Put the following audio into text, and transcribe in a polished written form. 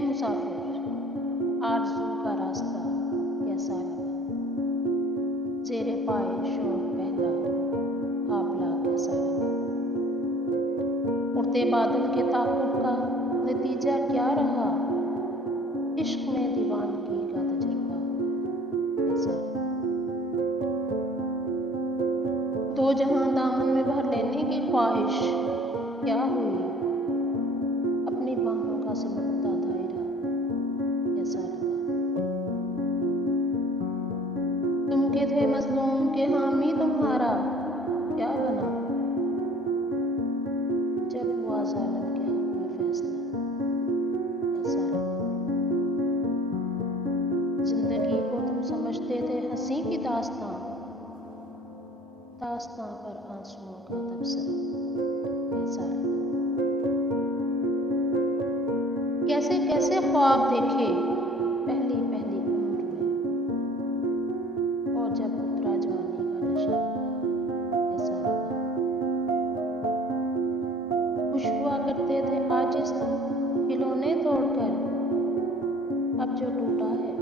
मुसाफिर आरज़ू का रास्ता कैसा लगा, जेरे पाए शोर पहला आबला कैसा लगा। उड़ते बादल के ताकुब का नतीजा क्या रहा, इश्क में दीवानगी का तजुर्बा कैसा लगा। दो जहां दामन में भर लेने की ख्वाहिश क्या हुई, अपनी बाहों का सिमटता दायरा कैसा लगा। तुम के थे मजलूम के हामी तुम्हारा क्या बना, जब हुआ ज़ालिम के हक में फैसला कैसा लगा। जिंदगी को तुम समझते थे हंसी की दास्तां, दास्तां पर आंसुओं का तबसरा कैसा लगा। कैसे कैसे ख्वाब देखे पहली पहली उम्र में, और जब उतरा जवानी का नशा कैसा लगा। खुश हुआ करते थे आजिज़ तुम खिलौने तोड़कर, अब जो टूटा है